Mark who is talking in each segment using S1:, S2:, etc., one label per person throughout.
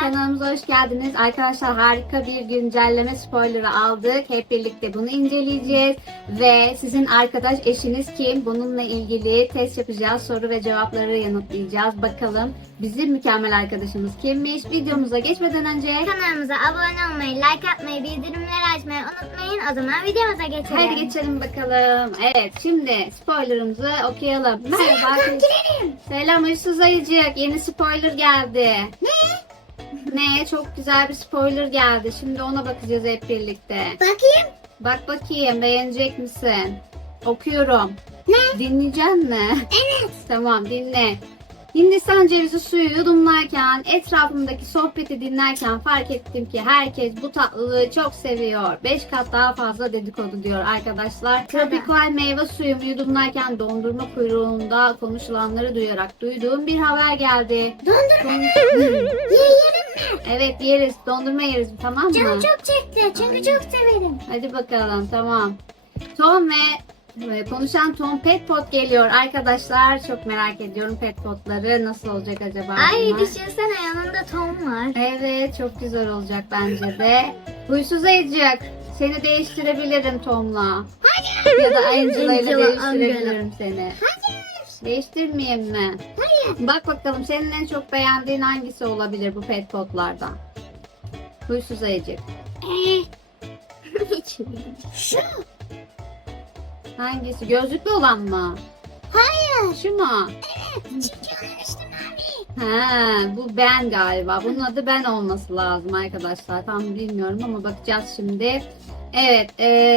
S1: kanalımıza hoş geldiniz. Arkadaşlar harika bir güncelleme spoiler'ı aldık. Hep birlikte bunu inceleyeceğiz. Ve sizin arkadaş eşiniz kim? Bununla ilgili test yapacağız. Soru ve cevapları yanıtlayacağız. Bakalım bizim mükemmel arkadaşımız kimmiş? Videomuza geçmeden önce
S2: Kanalımıza abone olmayı, like atmayı, bildirimleri açmayı unutmayın. O zaman videomuza geçelim.
S1: hadi geçelim bakalım. Evet, şimdi spoiler'ımızı okuyalım. Merhaba.
S2: Girelim.
S1: Selam Huysuz Ayıcık. Yeni spoiler geldi. Ne? Çok güzel bir spoiler geldi. Şimdi ona bakacağız hep birlikte.
S2: Bakayım.
S1: Bak bakayım, beğenecek misin? Okuyorum.
S2: Ne?
S1: Dinleyecek mi?
S2: Evet.
S1: Tamam, dinle. Hindistan cevizi suyu yudumlarken, etrafımdaki sohbeti dinlerken fark ettim ki herkes bu tatlılığı çok seviyor. 5 kat daha fazla dedikodu diyor arkadaşlar. Tropikal meyve suyumu yudumlarken dondurma kuyruğunda konuşulanları duyarak duyduğum bir haber geldi.
S2: Dondurma yiyelim mi?
S1: Evet, yeriz. Dondurma yeriz, tamam mı?
S2: Canım çok çekti çünkü çok severim.
S1: Hadi bakalım, tamam. Tom ve konuşan Tom Petpot geliyor arkadaşlar. Çok merak ediyorum Petpot'ları nasıl olacak acaba?
S2: Ay
S1: bunlar?
S2: düşünsene yanında Tom var.
S1: Evet, çok güzel olacak bence de. Huysuz Ayıcık, seni değiştirebilirim Tom'la.
S2: Hayır.
S1: Ya da Angela ile
S2: Angela,
S1: değiştirebilirim seni.
S2: Hayır.
S1: Değiştirmeyeyim mi?
S2: Hayır.
S1: Bak bakalım senin en çok beğendiğin hangisi olabilir bu Petpot'lardan? Huysuz Ayıcık.
S2: Şu.
S1: Hangisi? Gözlüklü olan mı?
S2: Hayır.
S1: Şu mu?
S2: Evet. Çünkü onun üstü mavi.
S1: Ha, bu Ben galiba. Bunun adı Ben olması lazım arkadaşlar. Tam bilmiyorum ama bakacağız şimdi. Evet,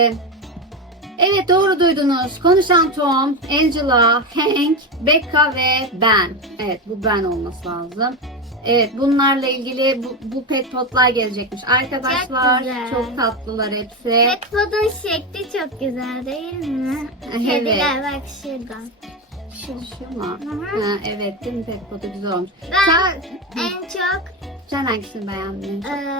S1: evet doğru duydunuz. Konuşan Tom, Angela, Hank, Becca ve Ben. Evet, bu Ben olması lazım. Evet, bunlarla ilgili bu petpotlar gelecekmiş. Arkadaşlar
S2: Çok güzel.
S1: çok tatlılar hepsi.
S2: Petpot'un şekli çok güzel değil mi?
S1: Evet.
S2: Kediler bak şuradan.
S1: Şu mu?
S2: Hı hı.
S1: Ha, evet, değil mi? Petpotu güzel olmuş.
S2: Ben
S1: Sen,
S2: en çok
S1: sen hangisini beğendin?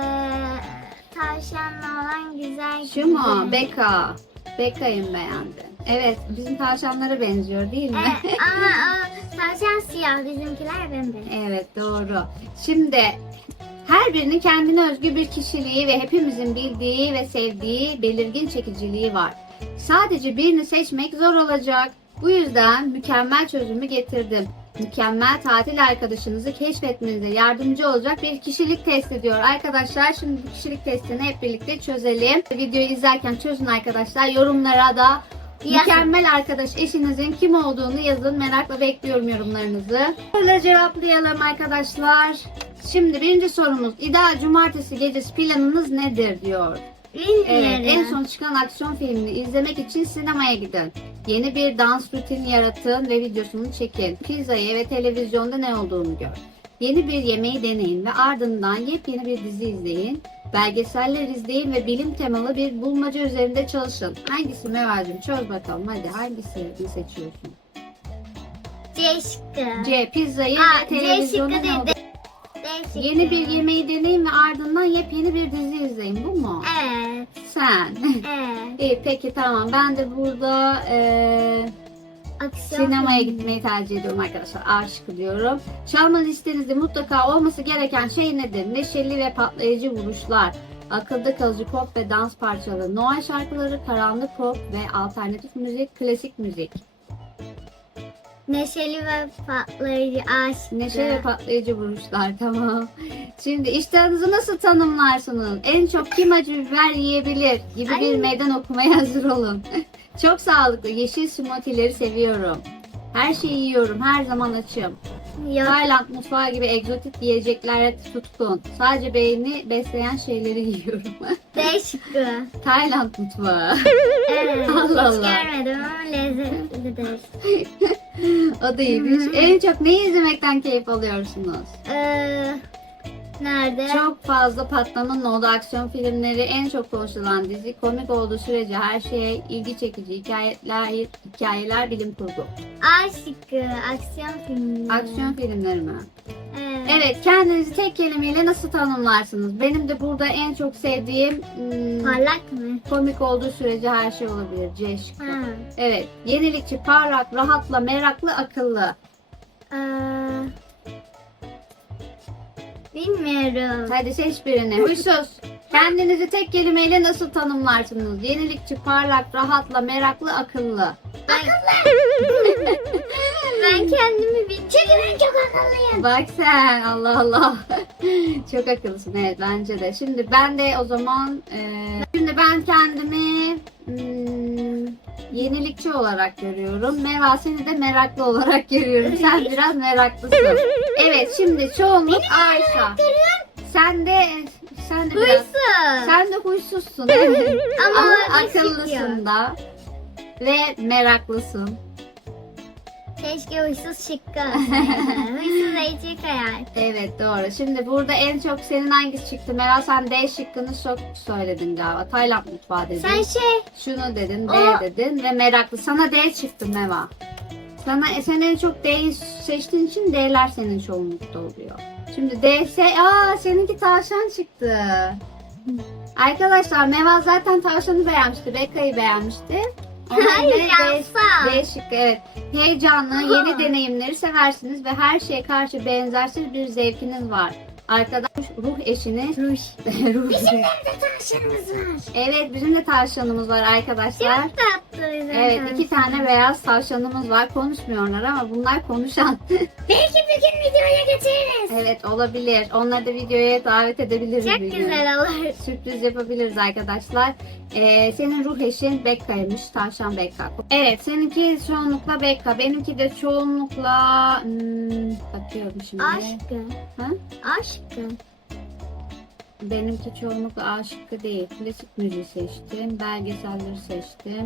S2: tavşanlı olan güzel.
S1: Şu mu? Becca. Becca'yı beğendin. Evet, bizim tavşanlara benziyor değil mi?
S2: Ama o tavşan siyah, bizimkiler bembeyaz.
S1: Evet, doğru. Şimdi her birinin kendine özgü bir kişiliği ve hepimizin bildiği ve sevdiği belirgin çekiciliği var. Sadece birini seçmek zor olacak. Bu yüzden mükemmel çözümü getirdim. Mükemmel tatil arkadaşınızı keşfetmenize yardımcı olacak bir kişilik testi diyor. Arkadaşlar şimdi bu kişilik testini hep birlikte çözelim. Videoyu izlerken çözün arkadaşlar. Yorumlara da mükemmel arkadaş eşinizin kim olduğunu yazın. Merakla bekliyorum yorumlarınızı. Soruları cevaplayalım arkadaşlar. Şimdi birinci sorumuz. İdeal cumartesi gecesi planınız nedir diyor.
S2: Bilmiyorum.
S1: Evet, en son çıkan aksiyon filmini izlemek için sinemaya gidin. Yeni bir dans rutini yaratın ve videosunu çekin. Pizzayı ve televizyonda ne olduğunu gör. Yeni bir yemeği deneyin ve ardından yepyeni bir dizi izleyin. Belgeseller izleyin ve bilim temalı bir bulmaca üzerinde çalışın. Hangisi Mevacım? Çöz bakalım. Hadi hangisini seçiyorsun?
S2: C şıkkı.
S1: C. Pizzayı ve
S2: C
S1: televizyonda
S2: şıkkı
S1: ne
S2: değil.
S1: olduğunu.
S2: D şıkkı.
S1: Yeni bir yemeği deneyin ve ardından yepyeni bir dizi izleyin. Bu mu?
S2: Evet.
S1: Sen.
S2: Evet.
S1: İyi, peki tamam. Ben de burada
S2: Aksiyon
S1: sinemaya
S2: filmi.
S1: gitmeyi tercih ediyorum arkadaşlar. Aşık diyorum. Çalma listenizde mutlaka olması gereken şey nedir? Neşeli ve patlayıcı vuruşlar, akılda kalıcı pop ve dans parçaları, Noel şarkıları, karanlık pop ve alternatif müzik, klasik müzik.
S2: Neşeli ve patlayıcı aşk.
S1: Neşe ve patlayıcı vuruşlar, tamam. Şimdi iştahınızı nasıl tanımlarsınız? En çok kim acı biber yiyebilir gibi bir
S2: Ay.
S1: meydan okumaya hazır olun. Çok sağlıklı yeşil smoothie'leri seviyorum. Her şeyi yiyorum, her zaman açım.
S2: Yok.
S1: Tayland mutfağı gibi egzotik yiyeceklere tutkun. Sadece beyni besleyen şeyleri yiyorum.
S2: D şıkkı.
S1: Tayland mutfağı.
S2: Evet.
S1: Allah
S2: Hiç
S1: Allah.
S2: görmedim ama lezzetlidir.
S1: O da iyiymiş. En çok ne izlemekten keyif alıyorsunuz?
S2: Nerede?
S1: Çok fazla patlamanın olduğu aksiyon filmleri, en çok konuşulan dizi, komik olduğu sürece her şeye ilgi çekici hikayeler, bilim kurgu.
S2: A şıkkı. Aksiyon filmi.
S1: Aksiyon filmleri mi?
S2: Evet.
S1: Evet, kendinizi tek kelimeyle nasıl tanımlarsınız? Benim de burada en çok sevdiğim
S2: Parlak mı?
S1: komik olduğu sürece her şey olabilir. C şıkkı.
S2: Ha.
S1: Evet, yenilikçi, parlak, rahatla, meraklı, akıllı.
S2: Bilmiyorum.
S1: Hadi seç birini. Huysuz. Kendinizi tek kelimeyle nasıl tanımlarsınız? Yenilikçi, parlak, rahatla, meraklı, akıllı.
S2: Ben kendimi bilmiyorum. Çünkü ben çok akıllıyım.
S1: Bak sen, Allah Allah. Çok akıllısın, evet bence de. Şimdi ben de o zaman şimdi ben kendimi yenilikçi olarak görüyorum. Meva, seni de meraklı olarak görüyorum. Sen biraz meraklısın. Evet, şimdi çoğunluk Ayşe. Sen de biraz
S2: Huysuz.
S1: sen de huysuzsun. Evet.
S2: Ama
S1: Ama
S2: öyle
S1: akıllısın
S2: çıkıyor.
S1: da ve meraklısın.
S2: Keşke huysuz şıkkı olsaydı. Huysuz Ece Kayar.
S1: Evet doğru. Şimdi burada en çok senin hangisi çıktı? Meva, sen D şıkkını çok söyledin galiba. Tayland mutfağı dedin.
S2: Sen
S1: Şunu dedin, D
S2: O-
S1: dedin ve meraklı. Sana D çıktı Meva. Sen en çok D'yi seçtiğin için D'ler senin çoğunlukta oluyor. Şimdi D ise seninki tavşan çıktı. Arkadaşlar Meva zaten tavşanı beğenmişti. Bekka'yı beğenmişti.
S2: Hayır,
S1: D
S2: yansa.
S1: şıkkı, evet. Heyecanlı, yeni deneyimleri seversiniz ve her şeye karşı benzersiz bir zevkiniz var. Arkadaş, ruh eşiniz.
S2: Ruş.
S1: Ruh.
S2: Bizim evde tavşanımız var.
S1: Evet, bizim de tavşanımız var arkadaşlar.
S2: Çok tatlı.
S1: Evet, 2 tane beyaz tavşanımız var. Konuşmuyorlar ama bunlar konuşan.
S2: Belki bir gün videoya getiririz.
S1: Evet, olabilir. Onları da videoya davet edebiliriz.
S2: Çok
S1: bir gün.
S2: güzel olur.
S1: Sürpriz yapabiliriz arkadaşlar. Senin ruh eşin Bekka'ymış. Tavşan Bekka. Evet, seninki çoğunlukla Bekka. Benimki de çoğunlukla bakıyorum şimdi.
S2: Aşkı.
S1: Ha?
S2: Aşkı.
S1: Benimki çoğunlukla A şıkkı değil. Klasik müziği seçtim. Belgeselleri seçtim.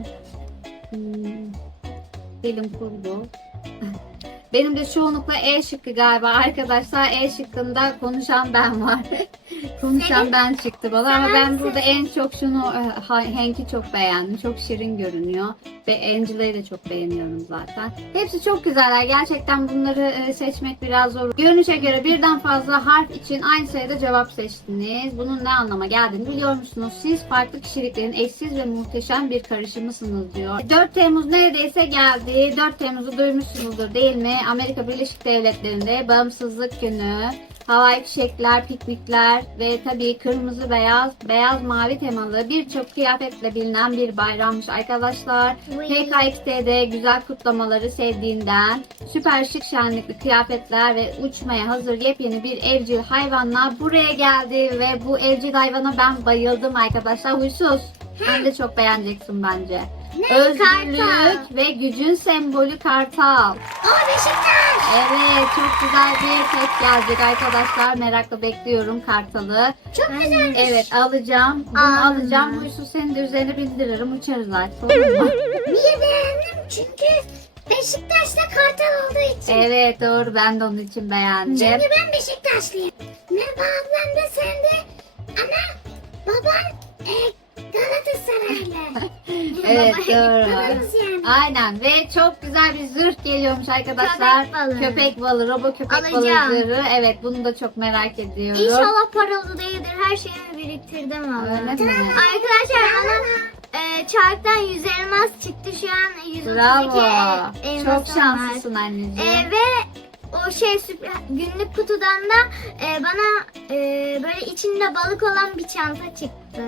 S1: Bilim kurgu. Benim de çoğunlukla E şıkkı galiba arkadaşlar. E şıkkında konuşan ben var. Konuşan ben çıktı bana ama ben burada en çok şunu Hank'i çok beğendim. Çok şirin görünüyor. Ve Angela'yı da çok beğeniyorum zaten. Hepsi çok güzeller. Gerçekten bunları seçmek biraz zor. Görünüşe göre birden fazla harf için aynı sayıda cevap seçtiniz. Bunun ne anlama geldiğini biliyor musunuz? Siz farklı kişiliklerin eşsiz ve muhteşem bir karışımısınız diyor. 4 Temmuz neredeyse geldi. 4 Temmuz'u duymuşsunuzdur değil mi? Amerika Birleşik Devletleri'nde Bağımsızlık Günü. Havai fişekler, piknikler ve tabii kırmızı beyaz mavi temalı birçok kıyafetle bilinen bir bayrammış arkadaşlar. PKX'de güzel kutlamaları sevdiğinden süper şık şenlikli kıyafetler ve uçmaya hazır yepyeni bir evcil hayvanla buraya geldi ve bu evcil hayvana ben bayıldım arkadaşlar. Huysuz. Sen de çok beğeneceksin bence. Özgürlük
S2: Kartal.
S1: ve gücün sembolü kartal.
S2: Beşiktaş.
S1: Evet, çok güzel bir pet gelecek arkadaşlar. Merakla bekliyorum kartalı.
S2: Çok güzel.
S1: Evet, alacağım. Bunu
S2: Aa.
S1: alacağım. Huysuz seni de üzerine bindiririm. Uçarız artık. Olur mu?
S2: Niye beğendim? Çünkü Beşiktaş'ta kartal olduğu için.
S1: Evet, doğru. Ben de onun için beğendim.
S2: Çünkü ben Beşiktaşlıyım. Merhaba ablam da sen de. Ama baban Galatasaraylı.
S1: Evet, doğru.
S2: Babanız yani.
S1: Aynen ve çok güzel bir zırh geliyormuş arkadaşlar.
S2: Köpek balığı.
S1: Köpek balığı, robo köpek
S2: Alacağım.
S1: balığı zırhı. Evet, bunu da çok merak ediyorum.
S2: İnşallah paralı değildir. Her şeyimi biriktirdim ama.
S1: Öyle mi?
S2: Arkadaşlar bana çarktan 100 elmas çıktı. Şu an 132
S1: Bravo.
S2: elmasım
S1: Çok
S2: var.
S1: şanslısın anneciğim.
S2: Ve o günlük kutudan da bana böyle içinde balık olan bir çanta çıktı.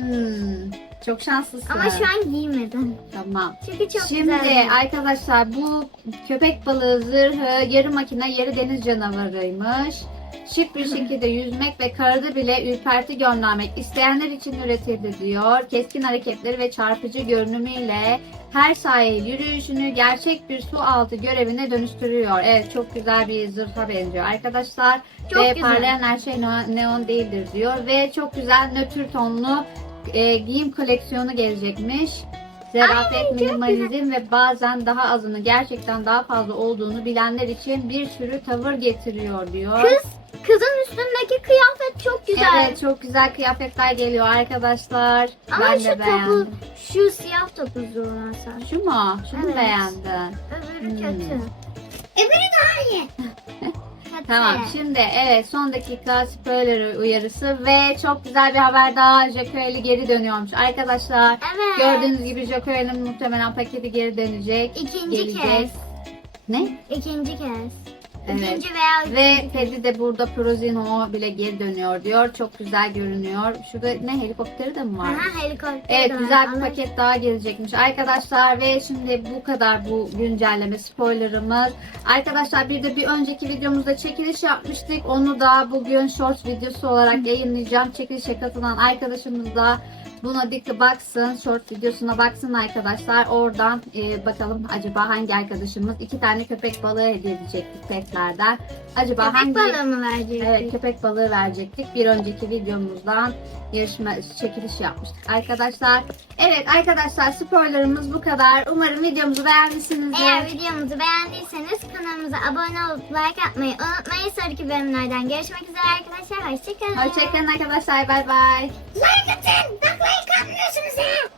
S1: Çok şanslısın.
S2: Ama şu an giymedim.
S1: Tamam.
S2: Çünkü çok
S1: Şimdi
S2: güzel.
S1: arkadaşlar bu köpek balığı zırhı yarı makine yarı deniz canavarıymış. Şık bir şekilde yüzmek ve karada bile ürperti göndermek isteyenler için üretildi diyor. Keskin hareketleri ve çarpıcı görünümüyle her sahil yürüyüşünü gerçek bir su altı görevine dönüştürüyor. Evet, çok güzel bir zırha benziyor arkadaşlar.
S2: Çok
S1: ve
S2: güzel.
S1: parlayan her şey neon değildir diyor. Ve çok güzel nötr tonlu giyim koleksiyonu gelecekmiş. Zarafet, minimalizm ve bazen daha azını gerçekten daha fazla olduğunu bilenler için bir sürü tavır getiriyor diyor.
S2: Kızın üstündeki kıyafet çok güzel.
S1: Evet, çok güzel kıyafetler geliyor arkadaşlar.
S2: Ama
S1: Ben
S2: şu
S1: de beğendim.
S2: şu siyah topuzlu olan sen.
S1: Şu mu? Şunu
S2: Evet.
S1: beğendin.
S2: Öbürü kötü. Öbürü daha iyi. Kötü.
S1: Tamam, şimdi evet son dakika spoiler uyarısı ve çok güzel bir haber daha. Joker'li geri dönüyormuş arkadaşlar.
S2: Evet.
S1: Gördüğünüz gibi Joker'in muhtemelen paketi geri dönecek.
S2: İkinci
S1: gelecek.
S2: kez.
S1: Ne?
S2: İkinci kez.
S1: Evet.
S2: İkinci veya
S1: Ve Teddy de burada Prozino bile geri dönüyor diyor. Çok güzel görünüyor. Şurada ne, helikopteri de mi var?
S2: Aha, helikopter
S1: Evet,
S2: de var.
S1: güzel bir
S2: Allah-
S1: paket daha gelecekmiş arkadaşlar ve şimdi bu kadar bu güncelleme spoilerımız. Arkadaşlar bir önceki videomuzda çekiliş yapmıştık. Onu da bugün short videosu olarak yayınlayacağım. Çekilişe katılan arkadaşımız da buna dikkat baksın. Short videosuna baksın arkadaşlar. Oradan bakalım acaba hangi arkadaşımız 2 tane köpek balığı hediye edecektik petlerden. Acaba
S2: Köpek
S1: hangi
S2: balığı mı verecek?
S1: Evet, köpek balığı verecektik. Bir önceki videomuzdan çekiliş yapmıştık arkadaşlar. Evet arkadaşlar, spoilerımız bu kadar. Umarım videomuzu beğenmişsinizdir.
S2: Eğer videomuzu beğendiyseniz kanalımıza abone olup like atmayı unutmayın. Sonraki bölümlerden görüşmek üzere arkadaşlar. Hoşçakalın.
S1: Hoşçakalın arkadaşlar. Bay bay.
S2: Like atın. Bak like atmıyorsunuz ya.